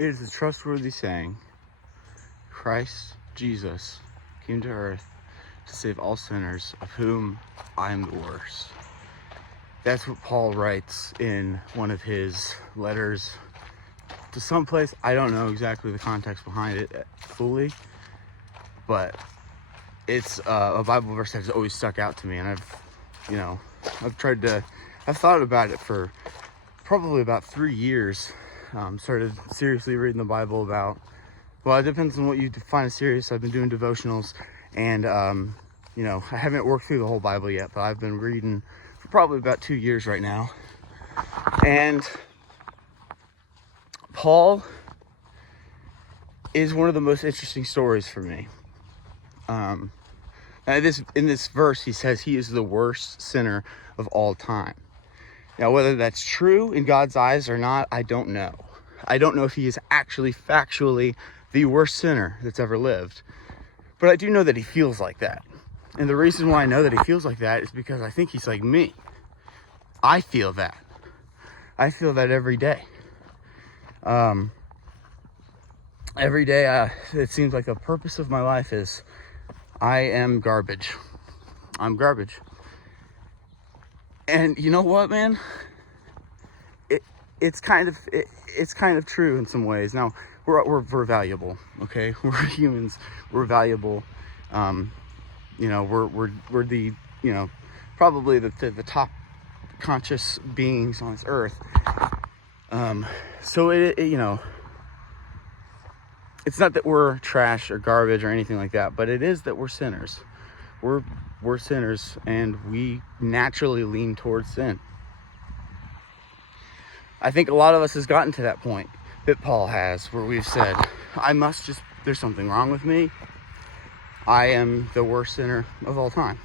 It is a trustworthy saying, Christ Jesus came to earth to save all sinners, of whom I am the worst. That's what Paul writes in one of his letters to some place. I don't know exactly the context behind it fully, but it's a Bible verse that's always stuck out to me, and I've thought about it for probably about 3 years. Started seriously reading the Bible it depends on what you define as serious. I've been doing devotionals, and I haven't worked through the whole Bible yet, but I've been reading for probably about 2 years right now. And Paul is one of the most interesting stories for me. In this verse, he says he is the worst sinner of all time. Now, whether that's true in God's eyes or not, I don't know. I don't know if he is actually factually the worst sinner that's ever lived. But I do know that he feels like that. And the reason why I know that he feels like that is because I think he's like me. I feel that. I feel that every day. Every day, it seems like the purpose of my life is I am garbage. I'm garbage. And you know what, man? It's kind of true in some ways. Now, we're valuable, okay? We're humans. We're valuable. We're the probably the top conscious beings on this earth. So it's not that we're trash or garbage or anything like that, but it is that we're sinners. We're sinners, and we naturally lean towards sin. I think a lot of us has gotten to that point that Paul has, where we've said, there's something wrong with me. I am the worst sinner of all time.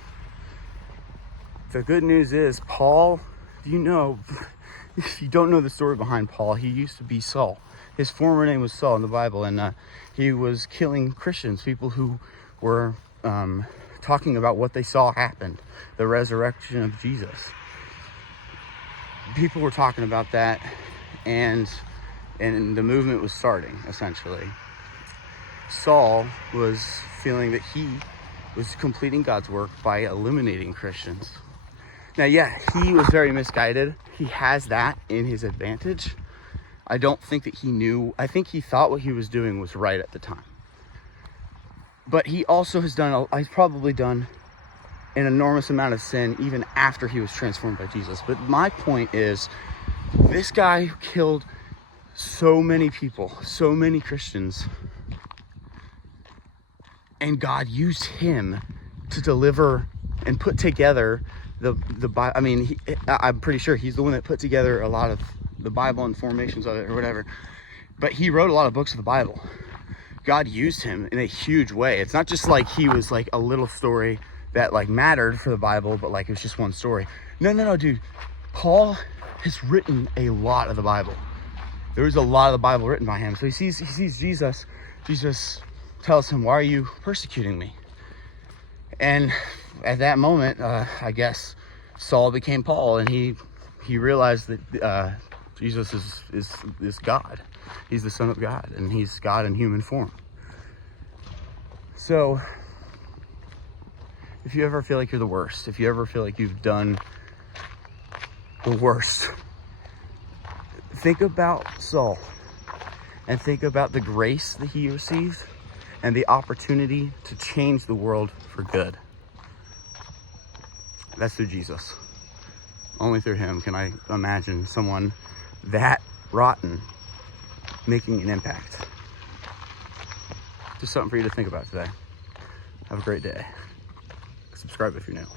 The good news is, Paul, if you don't know the story behind Paul, he used to be Saul. His former name was Saul in the Bible, and he was killing Christians, people who were talking about what they saw happen, the resurrection of Jesus. People were talking about that, and the movement was starting, essentially. Saul was feeling that he was completing God's work by eliminating Christians. Now, yeah, he was very misguided. He has that in his advantage. I don't think that he knew. I think he thought what he was doing was right at the time. But he also he's probably done an enormous amount of sin even after he was transformed by Jesus. But my point is, this guy killed so many people, so many Christians, and God used him to deliver and put together the Bible. I mean, I'm pretty sure he's the one that put together a lot of the Bible and formations of it or whatever. But he wrote a lot of books of the Bible. God used him in a huge way. It's not just like he was like a little story that like mattered for the Bible, but like it was just one story. No, dude. Paul has written a lot of the Bible. There was a lot of the Bible written by him. So he sees Jesus. Jesus tells him, "Why are you persecuting me?" And at that moment, I guess Saul became Paul, and he realized that Jesus is God. He's the Son of God, and he's God in human form. So if you ever feel like you're the worst, if you ever feel like you've done the worst, think about Saul and think about the grace that he received and the opportunity to change the world for good. That's through Jesus. Only through him can I imagine someone that rotten making an impact. Just something for you to think about today. Have a great day. Subscribe if you're new.